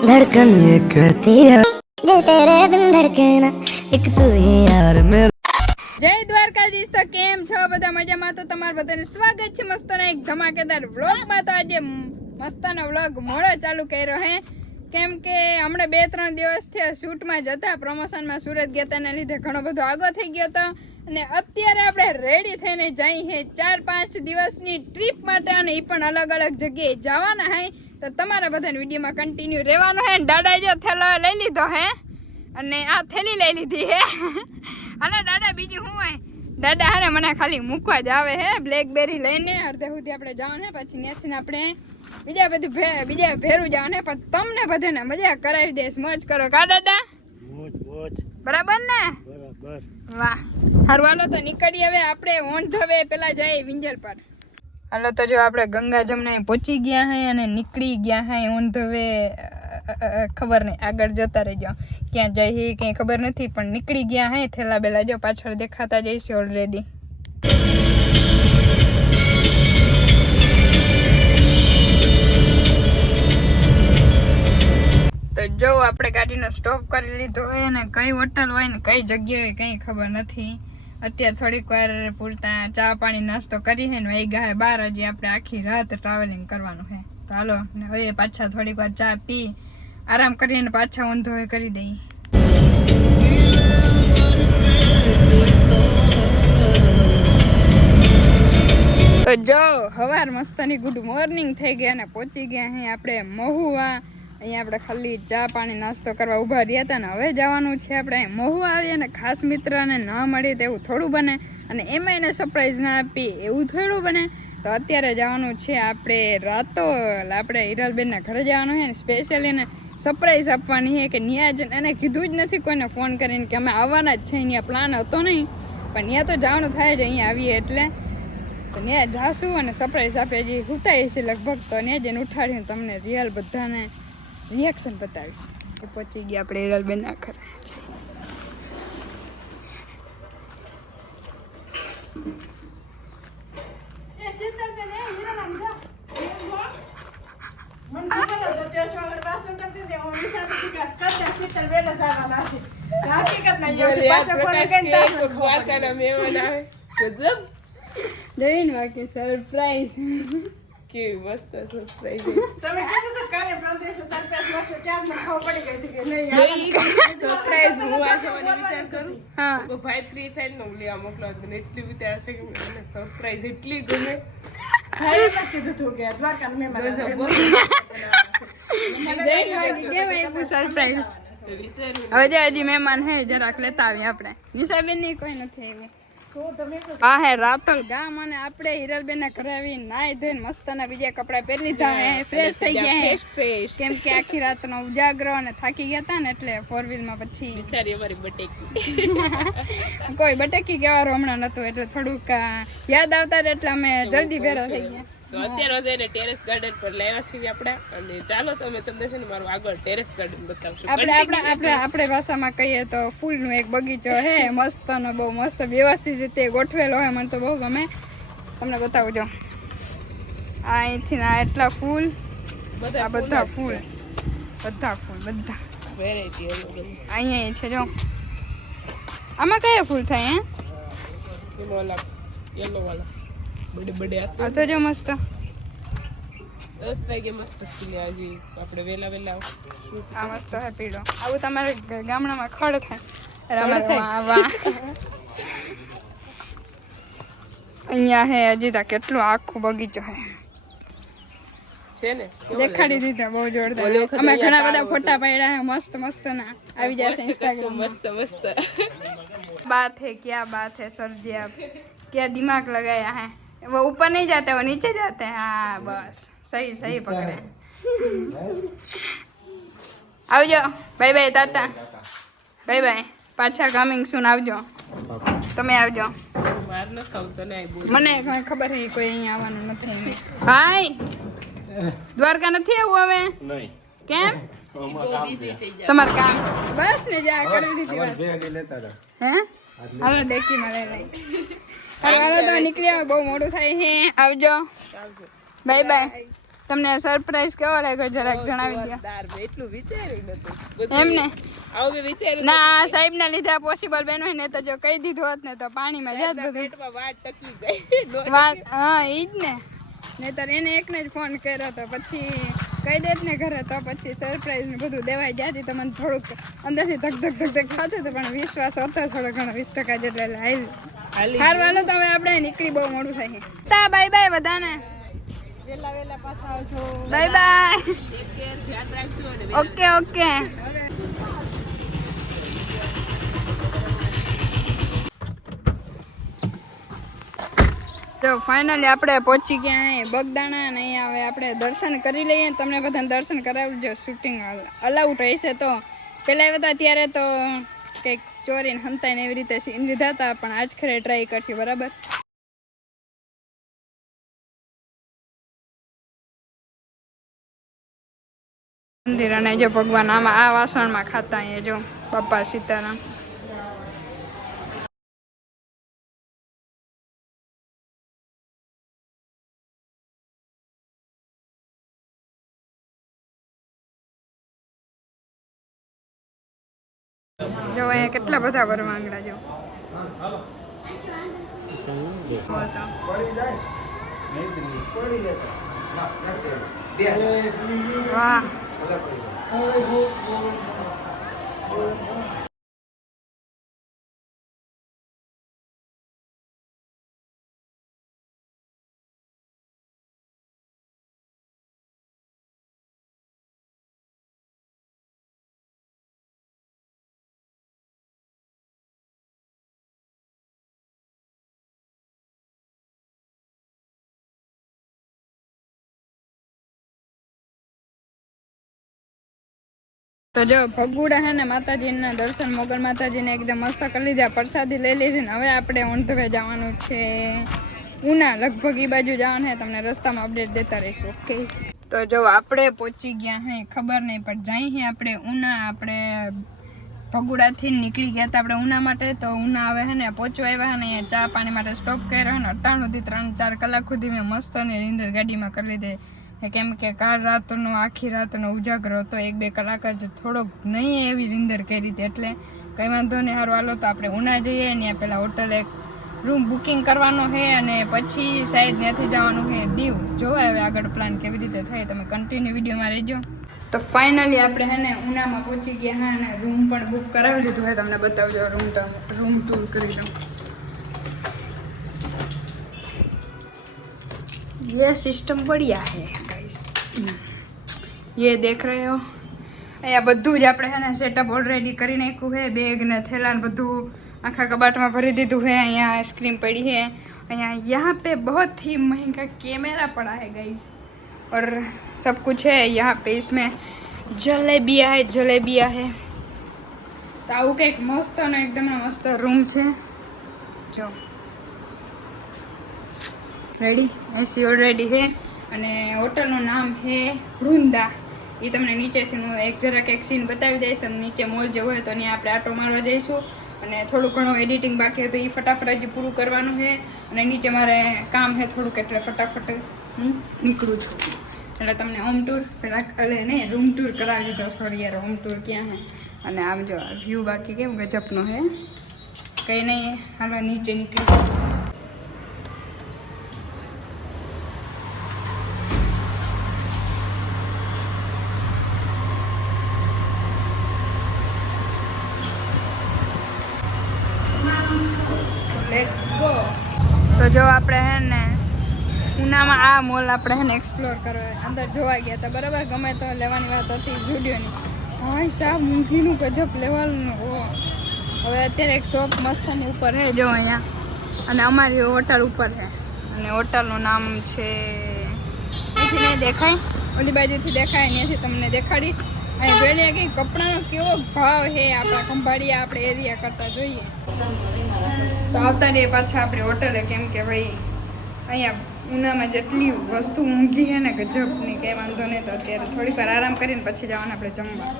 धड़कन ये करती है दिल तेरे बिन धड़कना एक तू ही यार मेरा। જય દ્વારકાધીશ। તો કેમ છો બધા? મજામાં? તો તમારું બધાને સ્વાગત છે મસ્તનો એક ધમાકેદાર વ્લોગમાં। તો આજે મસ્તનો વ્લોગ મોડો ચાલુ કર્યો હે, કેમ કે હમણાં 2-3 દિવસથી શૂટમાં જતા, પ્રમોશનમાં સુરત ગયા હતા, એના લીધે ઘણો બધો આગો થઈ ગયો હતો। અને અત્યારે આપણે રેડી થઈને જઈએ હે 4-5 દિવસની ટ્રીપ માટે, અને એ પણ અલગ અલગ જગ્યાએ જવાના હે। તો તમારા બધાને વિડીયોમાં કન્ટિન્યુ રહેવાનું હે। દાદા જો થેલો લઈ લીધો હે, અને આ થેલી લઈ લીધી હે અને દાદા બીજું શું હોય, દાદા હે ને મને ખાલી મૂકવા જ આવે હે બ્લેકબેરી લઈને। અડધે સુધી આપણે જવાનું હે, પછી ત્યાંથી આપણે બીજા ભેરું જવાનું હે, પણ તમને બધાને મજા કરાવી દઈશ, મોજ કરો કા દાદા? મોજ બરાબર ને? બરાબર, વાહ સારું। હાલો તો નીકળી હવે આપણે ઓન ધ વે, પેલા જઈએ વિંજલ પર। હાલો તો જો આપણે ગંગા જમના પહોંચી ગયા હે અને નીકળી ગયા હે ઓન ધ વે। ખબર નહીં, આગળ જતા રહેજો, ક્યાં જઈએ કંઈ ખબર નથી, પણ નીકળી ગયા હે। થેલા બેલા જો પાછળ દેખાતા જઈશે ઓલરેડી। તો જો આપણે ગાડીનો સ્ટોપ કરી લીધો હોય, ને કઈ હોટલ હોય ને કઈ જગ્યા હોય કંઈ ખબર નથી। અત્યારે થોડીક વાર પૂરતા ચા પાણી નાસ્તો કરી હે ને વાગ્યા હે 12। હજી આપણે આખી રાત ટ્રાવેલિંગ કરવાનું છે। તો હાલો ને હવે પાછા થોડીક વાર ચા પી આરામ કરીને પાછા ઓન ધ વે કરી દઈએ। તો જો હવાર મસ્તની ગુડ મોર્નિંગ થઈ ગયા અને પહોંચી ગયા અહીં આપણે મહુવા। અહીંયા આપણે ખાલી ચા પાણી નાસ્તો કરવા ઊભા રહ્યા હતા, ને હવે જવાનું છે આપણે મહુવા। આવીએ ને ખાસ મિત્રને ન મળીએ તો એવું થોડું બને, અને એમાં એને સરપ્રાઈઝ ના આપી એવું થોડું બને। તો અત્યારે જવાનું છે આપણે રાતોલ, આપણે હિરલબેનના ઘરે જવાનું છે ને સ્પેશિયલી એને સરપ્રાઈઝ આપવાની છે, કે ત્યાં એને કીધું જ નથી કોઈને ફોન કરીને કે અમે આવવાના જ છે। અહીંયા પ્લાન હતો નહીં, પણ ત્યાં તો જવાનું થાય જ અહીંયા આવીએ એટલે। તો ત્યાં જાશું અને સરપ્રાઈઝ આપે, હજી ઉતારી છે લગભગ, તો ત્યાં જઈને ઉઠાડીને તમને રિયલ બધાને રિએક્શન બતાવીશ। પહોંચી ગયા આપણે હિરલબેનના ઘરે। સરપ્રાઈઝ કેવી મસ્ત સરપ્રાઈઝ તમે કીધું તો કાલે પ્રદેશ સરપ્રાઈઝ મળશે, ત્યાં મને ખબર પડી ગઈ હતી કે નહીં સરપ્રાઈઝ હું આ જવાનો વિચાર કરું। હા તો ભાઈ ફ્રી થઈને હું લેવા મોકલવા મને એટલી વિચાર છે કે મને સરપ્રાઈઝ એટલી ગમે। ભાઈ બસ કીધું તું કે દ્વારકા મેં મને સરપ્રાઈઝ હવે હજી મહેમાન હે, જરાક લેતા આવીએ આપણે। નિશાબેન ની કોઈ નથી આવી। હા હે રાતોલ ગામ, અને આપણે હિરલબેનના ઘરે આવી નાઈ ધોઈને મસ્તના બીજા કપડા પહેરી લીધા હે, ફ્રેશ થઈ ગયા હે, કેમ કે આખી રાતનો ઉજાગરો અને થાકી ગયા હતા ને, એટલે 4 વ્હીલમાં પછી બિચારી અમારી બટેકી કોઈ બટેકી કહેવાનું હમણાં નતું, એટલે થોડુંક યાદ આવતા એટલે અમે જલ્દી ભેરા થઈ ગયા। તો અત્યારે જઈને ટેરેસ ગાર્ડન પર લાવ્યા છીએ આપણે, અને ચાલો તો અમે તમને છે ને મારું આગળ ટેરેસ ગાર્ડન બતાવશું। આપણે ભાષામાં કહીએ તો ફૂલનો એક બગીચો હે મસ્તનો, બહુ મસ્ત વ્યવસ્થિત રીતે ગોઠવેલો હોય, મને તો બહુ ગમે। તમને બતાવું જો, આ અહીંથી આ એટલા ફૂલ, આ બધા ફૂલ બધા વેરાયટી અહીંયા છે જો। આમાં કયા ફૂલ થાય હે? યલો વાળા બડે આ તો જો મસ્ત 10 વાગે મસ્ત ખીલ્યા, હજી આપણે વેલા આ મસ્ત હે પીળો। આવું તમારે ગામડામાં ખડ થાય વાહ અહીંયા હે હજી તા કેટલું આખું બગીચો હે છે ને, દેખાડી દીધા બહુ જોરદાર। અમે ઘણા બધા ફોટા પાડ્યા હે મસ્ત ના, આવી જશે ઇન્સ્ટાગ્રામ મસ્ત। बात है क्या बात है सर जी, आप क्या दिमाग लगाया है? वो ऊपर नहीं जाते, वो नीचे जाते हैं। हाँ बस सही पकड़े। आवजो, बाय बाय ताता, बाय बाय, पाछा कमिंग सून आवजो। તમે આવજો, મને ખબર છે કોઈ અહીંયા આવવાનું નથી। ભાઈ દ્વારકા નથી આવવું હવે? નહીં કેમ? તમારે કામ બસ ને જા કરી દીધી વાત હે? હાલો દેખી મળે નહીં। હાલો તો નીકળ્યા, બહુ મોડું થાય છે, આવજો, બાય બાય। તમને સરપ્રાઈઝ કેવો લાગ્યો જરાક જણાવી દો. એટલું વિચાર્યું નતું એમને આવું મેં વિચાર્યું ના સાહેબ ના લીધે પોસિબલ બન્યું હોય ને તો જો કહી દીધું હોત ને તો પાણીમાં જાત બધું પેટમાં વાત ટકી ગઈ વાત હા ઈ જ ને નહીતર એને એકને જ ફોન કર્યો તો પછી કહી દેત ને ઘરે તો પછી સરપ્રાઈઝ ને બધું દેવાય જાતી તો મને થોડુંક અંદરથી ધક ધક ધક ધક થતું હતું પણ વિશ્વાસ હતો થોડો ઘણો 20% જેટલો એટલે હારું હાલો તો હવે આપણે નીકળી બહુ મોડું થાય તા બાય બાય બધાને વેલા વેલા પાછા આવજો બાય બાય ટેક કેર ધ્યાન રાખજો અને ઓકે ઓકે તો ફાઇનલી આપણે પહોંચી ગયા અહીં બગદાણા અને અહીંયા હવે આપણે દર્શન કરી લઈએ તમને બધાને દર્શન કરાવજો શૂટિંગ અલાઉટ રહેશે તો પહેલાં હતા ત્યારે તો કંઈક ચોરીને હંતાઈને એવી રીતે સીન લીધા હતા પણ આજ ખરે ટ્રાય કરશું બરાબર મંદિર અને જો ભગવાન આમાં આ વાસણમાં ખાતા અહીંયા જો બાપા સીતારામ જો અહીંયા કેટલા બધા વરવાંગડા જો વાહ તો જો ભગુડા હે ને માતાજીના દર્શન મોગલ માતાજીને એકદમ મસ્ત કરી લીધા પ્રસાદી લઈ લીધી ને હવે આપણે ઓન ધ વે જવાનું છે ઉના લગભગ એ બાજુ જવાનું છે તમને રસ્તામાં અપડેટ દેતા રહીશું ઓકે તો જો આપણે પહોંચી ગયા હે ખબર નહીં પણ જાય હે આપણે ઉના આપણે ભગુડાથી નીકળી ગયા હતા આપણે ઉના માટે તો ઉના હવે હે ને પહોંચવા આવ્યા ને અહીંયા ચા પાણી માટે સ્ટોપ કર્યો ને 3-4 કલાક સુધી મેં મસ્ત ની નીંદર ગાડીમાં કરી લીધી કેમ કે કાલ રાતનો આખી રાતનો ઉજાગરો હતો 1-2 કલાક જ થોડોક નહીં એવી નીંદર કરી હતી એટલે કંઈ વાંધો નહીં સારું હાલો તો આપણે ઉના જઈએ ને પહેલાં હોટલ એક રૂમ બુકિંગ કરવાનો છે અને પછી શાયદ ત્યાંથી જવાનું છે દીવ જોવા હવે આગળ પ્લાન કેવી રીતે થાય તમે કન્ટિન્યુ વિડીયોમાં રહેજો તો ફાઇનલી આપણે હે ને ઉનામાં પહોંચી ગયા હા અને રૂમ પણ બુક કરાવી લીધું છે તમને બતાવજો રૂમ ટૂર કરી દઉં ये सिस्टम बढ़िया है गाइस ये देख रहे हो અહીંયા બધું જ આપણે છે ને સેટઅપ ઓલરેડી કરી નાખ્યું છે બેગ ને થેલા ને બધું આખા કબાટમાં ભરી દીધું है અહીંયા આઈસ્ક્રીમ પડી है અહીંયા यहाँ पे बहुत ही महंगा कैमरा पड़ा है गाइस और सब कुछ है यहाँ पे इसमें जलेबिया है તો આવું કંઈક મસ્ત અને એકદમ મસ્ત રૂમ છે જો રેડી એસી ઓલરેડી છે અને હોટલનું નામ છે વૃંદા એ તમને નીચેથી હું જરાક એક સીન બતાવી દઈશ અને નીચે મોલ જેવો હોય તો ત્યાં આપણે આટો મારવા જઈશું અને થોડું ઘણું એડિટિંગ બાકી હતું એ ફટાફટ હજી પૂરું કરવાનું છે અને નીચે મારે કામ છે થોડુંક એટલે ફટાફટ હું નીકળું છું એટલે તમને હોમ ટૂર પહેલાં નહીં રૂમ ટૂર કરાવી દીધો સોરી યાર હોમ ટૂર ક્યાં છે અને આમ જો વ્યૂ બાકી કેમ ગજબનો છે કંઈ નહીં હાલો નીચે નીકળી લેટ્સ ગો તો જો આપણે હે ને ઉનામાં આ મોલ આપણે હે ને એક્સપ્લોર કરવા અંદર જોવા ગયા હતા બરાબર ગમે તો લેવાની વાત હતી જુડિયોની હા સાહેબ મૂંઘીનું ગજબ લેવાનું ઓ હવે અત્યારે એક શોપ મસ્તની ઉપર છે જો અહીંયા અને અમારી હોટલ ઉપર છે અને હોટલનું નામ છે અહીંથી નહીં દેખાય ઓલી બાજુથી દેખાય અહીંયાથી તમને દેખાડીશ અહીં જોઈને કે કપડાનો કેવો ભાવ છે આપણા ખંભાળિયા આપણે એરિયા કરતાં જોઈએ તો આવતા રહીએ પાછા આપણી હોટલે કેમ કે ભાઈ અહીંયા ઉનામાં જેટલી વસ્તુ ઊંઘી છે ને ગજબની કંઈ વાંધો નહીં તો અત્યારે થોડીક વાર આરામ કરીને પછી જવાનું આપણે જમવા